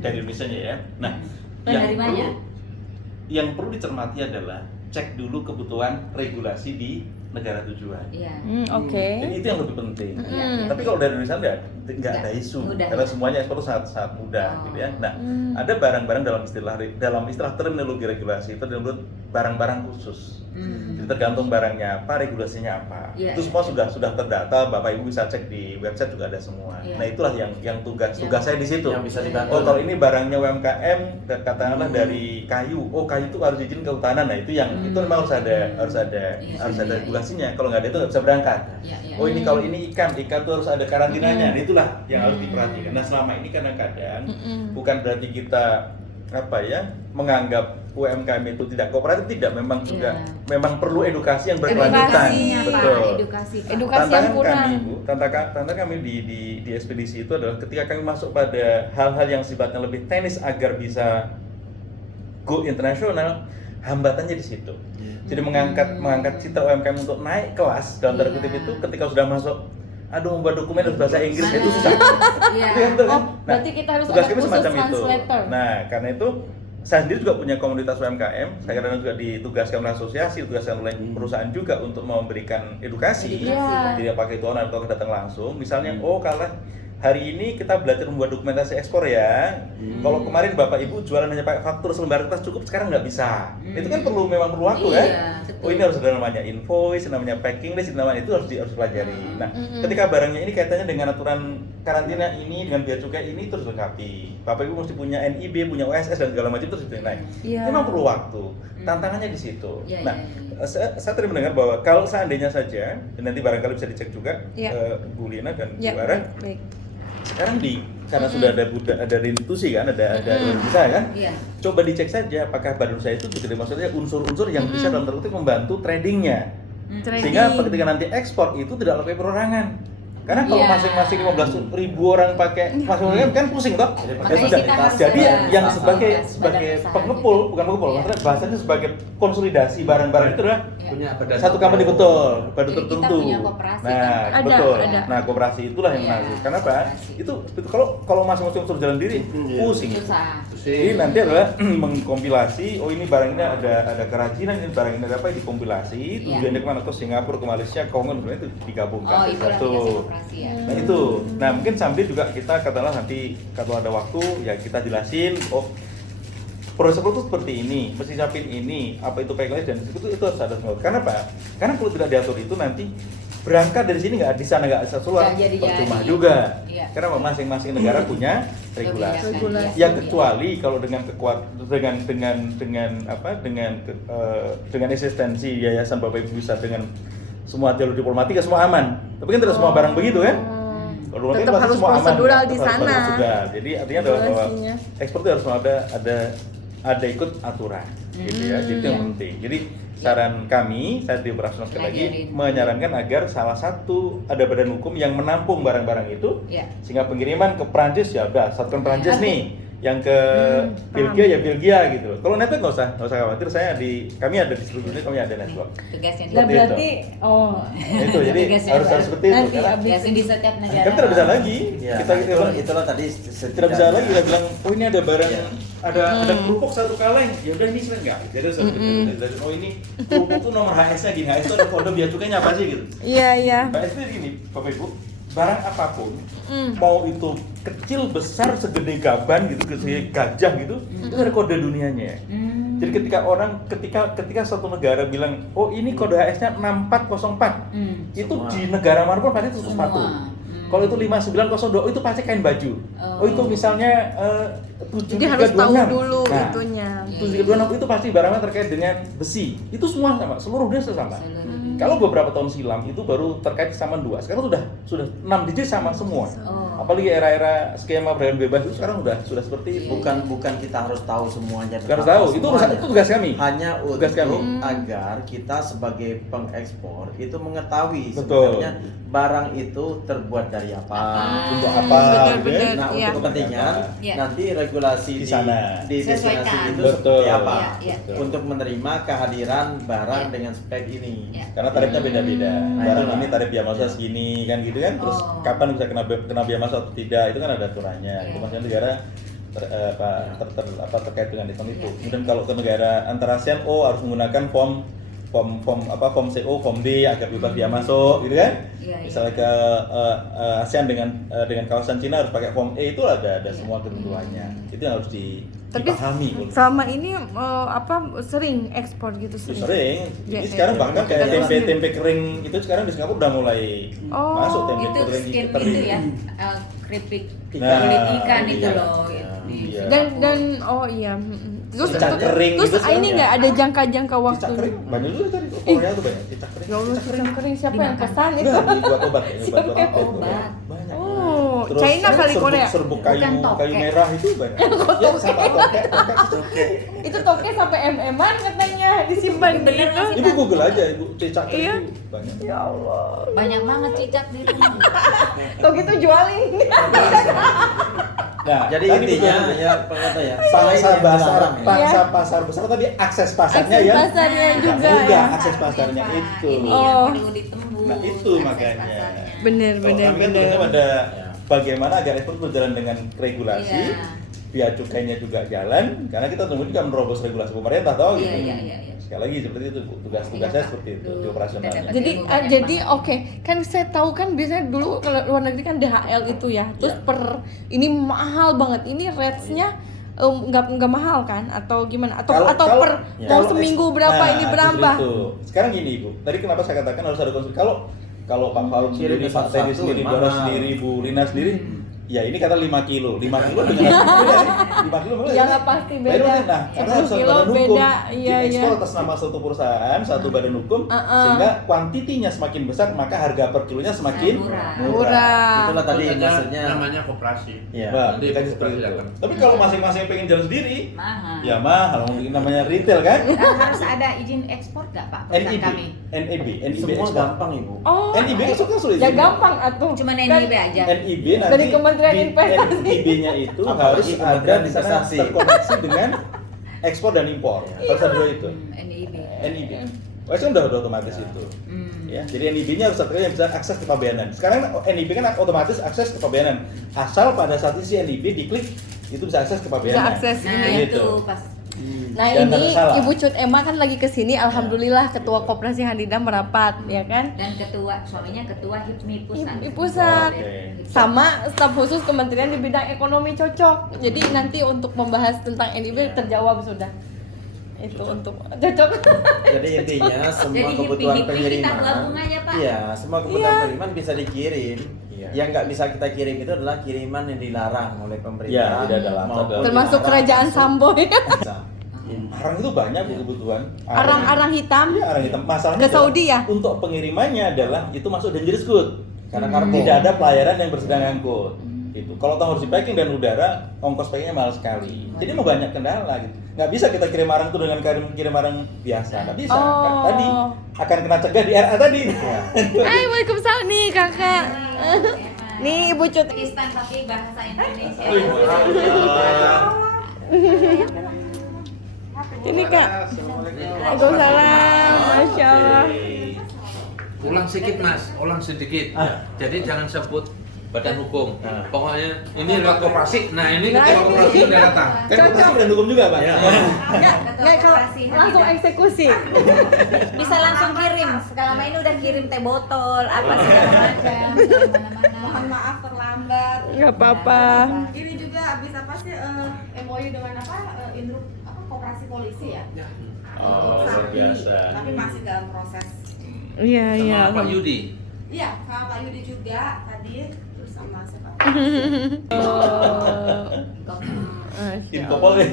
dari Indonesia ya. Nah, penerimanya yang perlu dicermati adalah cek dulu kebutuhan regulasi di negara tujuan. iya. Oke. Jadi itu yang lebih penting. Iya. Tapi kalau dari Indonesia nggak ada isu, Mudah, karena ya. semuanya ekspor sangat mudah, Oh. gitu ya. Nah, ada barang-barang dalam istilah terminologi regulasi itu disebut barang-barang khusus. Jadi tergantung barangnya apa, regulasinya apa. Iya, Itu semua sudah terdata, Bapak Ibu bisa cek di website juga ada semua. Iya. Nah, itulah yang tugas saya di situ. Yang bisa dibantu. Oh, kalau ini barangnya UMKM, katakanlah dari kayu. Oh, kayu itu harus izin kehutanan. Nah, itu itu memang harus ada Iya. regulasinya. Kalau nggak ada itu nggak bisa berangkat. Iya, iya. Oh, ini kalau ini ikan itu harus ada karantinanya. Nah, itulah yang harus diperhatikan. Nah, selama ini kadang-kadang bukan berarti kita menganggap UMKM itu tidak kooperatif, tidak, memang juga memang perlu edukasi yang berkelanjutan. Edukasi, Pak. Edukasi yang Tantangan kurang. kami, Bu, tantangan kami di ekspedisi itu adalah ketika kami masuk pada hal-hal yang sifatnya lebih teknis agar bisa go internasional, hambatannya di situ. Jadi mengangkat citra UMKM untuk naik kelas dalam tanda kutip itu ketika sudah masuk, membuat dokumen harus bahasa Inggris itu susah. Iya. Itu yang betul, kan? Berarti kita harus tugas ada kami khusus semacam itu. translator. Nah, karena itu saya sendiri juga punya komunitas UMKM. Saya kadang juga ditugaskan oleh asosiasi, ditugaskan oleh perusahaan juga untuk memberikan edukasi. Iya. Tidak pakai itu online atau datang langsung. Misalnya, kalau hari ini kita belajar membuat dokumentasi ekspor ya. Kalau kemarin Bapak Ibu jualan hanya pakai faktur selembar kertas cukup, sekarang nggak bisa. Itu kan memang perlu waktu Iya, kan? betul. Oh, ini harus ada namanya invoice, namanya packing list, namanya itu harus pelajari. Nah, ketika barangnya ini kaitannya dengan aturan karantina ini, dengan bea cukai ini terus lengkapi. Bapak Ibu mesti punya NIB, punya OSS dan segala macam terus naik. Iya. Memang perlu waktu. Tantangannya di situ. Iya, Nah, iya. saya tadi mendengar bahwa kalau seandainya saja, dan nanti barangkali bisa dicek juga Bu Lina dan Bu Ara, baik. sekarang karena sudah ada institusi kan, ada bisa kan, coba dicek saja apakah badan usaha itu juga maksudnya unsur-unsur yang bisa dalam tanda kutip membantu tradingnya, sehingga ketika nanti ekspor itu tidak pakai perorangan. Karena kalau masing-masing 15.000 orang pakai masing-masing kan pusing toh. Ya sudah. Jadi yang sebagai pengepul, bukan pengepul, maksudnya bahasanya sebagai konsolidasi barang-barang itu adalah punya badan satu company betul, badan Jadi kita tertentu. punya koperasi Nah, kan? betul. Ada. Nah, koperasi itulah yang menarik. Kenapa? Itu kalau masing-masing unsur jalan diri pusing. Susah. Jadi nanti adalah mengkompilasi, ini barang ini ada kerajinan, ini barang ini ada apa, dikompilasi, tujuannya kemana, ke Singapura, ke Malaysia, Kongo, itu digabungkan. Oh, itulah tugas koperasi ya. Nah itu, mungkin sambil juga kita katakanlah nanti kalau ada waktu ya kita jelasin, proses itu seperti ini, mesti siapin ini, apa itu packing list dan itu harus ada semua. Karena apa? Karena kalau tidak diatur itu nanti berangkat dari sini di sana nggak bisa keluar, percuma juga. Iya. Karena masing-masing negara punya regulasi. Regulasi. Yang kecuali kalau dengan dengan eksistensi yayasan Bapak Ibu bisa dengan semua jalur diplomatik semua aman. Tapi kan tidak semua barang begitu kan? Kalau Tetap pasti harus semua aman, prosedural di tetap harus sana. prosedural. Jadi artinya adalah bahwa Regulasinya. ekspor itu harus ada ikut aturan, gitu ya. Jadi itu yang penting. Jadi saran kami, saya di operasional sekali lagi menyarankan agar salah satu ada badan hukum yang menampung barang-barang itu, sehingga pengiriman ke Prancis ya udah satukan Prancis nih. Yang ke Belgia ya Belgia gitu. Kalau network nggak usah khawatir. Kami ada di seluruh dunia, kami ada network. Tugasnya Nah, Seperti berarti itu jadi harus seperti itu. Nanti Karena tugasnya di setiap negara. kan tidak bisa lagi. Ya, Kita itulah tadi tidak bisa lagi kita bilang, ini ada barang, ada kerupuk satu kaleng, ya udah ini enggak. Jadi harus ini kerupuk tuh nomor HS-nya gini, HS itu ada kode bea cukainya apa sih gitu. Iya. HS itu gini, Bapak Ibu, barang apapun, mau itu kecil besar segede gaban gitu, segede gajah gitu, itu ada kode dunianya. Jadi ketika satu negara bilang, ini kode HS-nya 6404, itu di negara manapun pasti itu sepatu. Kalau itu 5902 itu pasti kain baju. Itu misalnya 7326. Jadi harus tahu dulu Nah, itunya. 7326 itu pasti barangnya terkait dengan besi. Itu semua sama, seluruh dunia sama. Kalau beberapa tahun silam itu baru terkait sama 2. Sekarang sudah 6 digit sama semua. Apalagi era-era skema perdagangan bebas itu sekarang sudah seperti itu. Bukan kita harus tahu semuanya. Harus tahu. Itu tugas kami. Hanya Tugas untuk kami. agar kita sebagai pengekspor itu mengetahui Betul. sebenarnya barang itu terbuat dari apa, Untuk apa? gitu ya. benar. Nah, Iya. untuk kepentingan Iya. nanti regulasi Di sana. di destinasi Sesuaikan. itu Betul. seperti apa Iya, iya. untuk menerima kehadiran barang Iya. dengan spek ini. Iya. Karena tarifnya beda-beda. Nah, Barang itulah. ini tarif biaya masuk segini kan gitu kan. Terus kapan bisa kena biaya masuk atau tidak itu kan ada aturannya. Itu maksudnya negara terkait dengan event itu. Kemudian kalau ke negara antara ASEAN, harus menggunakan form CO, form D agar bebas biaya masuk, gitu kan? Misalnya ke ASEAN dengan kawasan Cina harus pakai form E, itu ada semua ketentuannya. Itu yang harus dipahami. Selama ini sering ekspor gitu Sering. Ini sekarang bahkan kayak tempe kering itu sekarang di Singapura udah mulai masuk tempe itu kering itu ya, keripik Nah, kulit ikan itu iya. loh. Iya. dan terus Cicak kering terus gitu sekarang ini ya. nggak ada jangka Cicak waktu. kering banyak juga tadi Korea tuh banyak cicak kering. Ya Allah, cicak kering siapa yang Dimakan. pesan itu? Enggak, dibuat obat ya, buat obat. banyak. Oh, Terus China kali Korea. serbuk Bukan toke. kayu merah itu banyak. Ya sama toke. Itu toke sampai MM-an katanya disimpan Bener gitu. nggak sih? Ibu Google aja ibu cicak kering Iya. itu banyak. Ya Allah. Banyak banget cicak di rumah. Toke itu jualin. Nah, Jadi tadi intinya betul. ya pengata ya. Iya. pasar besar tadi akses pasarnya Akses ya. pasarnya nggak juga mudah ya. akses pasarnya itu. Ini Oh. yang perlu ditembus. Nah, itu akses makanya. pasarnya. Bener. Kami kan tugasnya pada bagaimana agar ekspor berjalan dengan regulasi, Iya. biaya cukainya juga jalan, karena kita tunggu juga menerobos regulasi pemerintah toh gitu. Iya. Sekali lagi seperti itu tugas-tugasnya seperti itu di operasional. Kita dapat Jadi ilmu banyak jadi banget. oke, kan saya tahu kan biasanya dulu kalau luar negeri kan DHL itu ya. Terus ini mahal banget. Ini rates-nya nggak mahal kan atau gimana? Atau per mau seminggu berapa ini berapa? Sekarang gini Ibu, tadi kenapa saya katakan harus ada konsul. Kalau Pak Faruk sendiri, Pak Teddy sendiri, Dora sendiri, Bu Lina sendiri, ya ini kata 5 kilo dengan 5 kilo memang Ya nggak pasti beda. Nah, karena 10 harus ada kilo badan hukum. beda, iya. Diekspor atas nama satu perusahaan, satu badan hukum, sehingga kuantitinya semakin besar, maka harga per kilonya semakin Murah. Itulah tadi Makanya maksudnya. namanya koperasi. Iya. Nah, Nanti kita seperti itu. akan. Tapi kalau masing-masing pengen jalan sendiri, mahal. ya mahal. Mungkin namanya retail kan? Nah, harus ada izin ekspor nggak Pak perusahaan NIB, kami? NIB Semua ekspor. gampang Ibu. Oh. NIB ekspor kan sulit. Ya gampang atuh. Cuma Kan- NIB aja. NIB nanti Dari Kementerian Investasi. NIB-nya itu Apalagi harus ada Kementerian di sana Investasi. terkoneksi dengan ekspor dan impor. Harus ada dua itu. NIB. NIB. Wah, itu udah otomatis itu. Ya, jadi NIB-nya harus terkait yang bisa akses ke pabeanan. Sekarang NIB kan otomatis akses ke pabeanan. Asal pada saat isi NIB diklik itu bisa akses ke pabeanan. Bisa akses. Nah, Gitu. itu pas. Nah Dan ini tak salah. Ibu Cut Emma kan lagi kesini, alhamdulillah ketua Koperasi Handina merapat, ya kan? Dan suaminya ketua HIPMI pusat. HIPMI pusat. Oke. Sama staf khusus kementerian di bidang ekonomi cocok. Jadi nanti untuk membahas tentang NIB terjawab sudah. Itu untuk cocok. Jadi intinya semua Jadi kebutuhan hippie-hippie pengiriman. kita gabung aja, Pak. Iya, semua kebutuhan pengiriman bisa dikirim. Iya. Yang nggak bisa kita kirim itu adalah kiriman yang dilarang oleh pemerintah. Iya, tidak ada maupun latar. Termasuk dilarang kerajaan masuk. Sambo ya. Bisa. Arang itu banyak Bu, kebutuhan. Arang-arang hitam. Iya, arang hitam. Masalahnya Ke Saudi adalah, ya? untuk pengirimannya adalah itu masuk dangerous good. Karena kargo. Tidak ada pelayaran yang bersedang angkut. Gitu. Kalau tahu harus di packing dan udara, ongkos packingnya mahal sekali. Jadi mau banyak kendala gitu. Nggak bisa kita kirim arang itu dengan kirim arang biasa. Nggak bisa. Kan tadi akan kena cegah di RA tadi. Hai, waalaikumsalam nih kakak. Nih Ibu Cut. Pakistan tapi bahasa Indonesia. Ini kak. Waalaikumsalam. Masya Allah. Ulang sedikit Mas, ulang sedikit. Jadi jangan sebut badan hukum. Pokoknya ini lewat koperasi. Nah, ini ketua koperasi udah datang. Kan koperasi dan hukum juga, Pak. Iya. Nggak kalau langsung eksekusi. Bisa langsung kirim. Selama ini udah kirim teh botol apa segala macam mana-mana. Mohon maaf terlambat. Nggak apa-apa. Ini juga habis apa sih MOU dengan induk koperasi polisi ya? Oh, luar Sapi. biasa. Tapi masih dalam proses. Iya iya. Sama Pak Yudi. Iya, sama Pak Yudi juga tadi terus sama siapa? Oh. Infopol ya.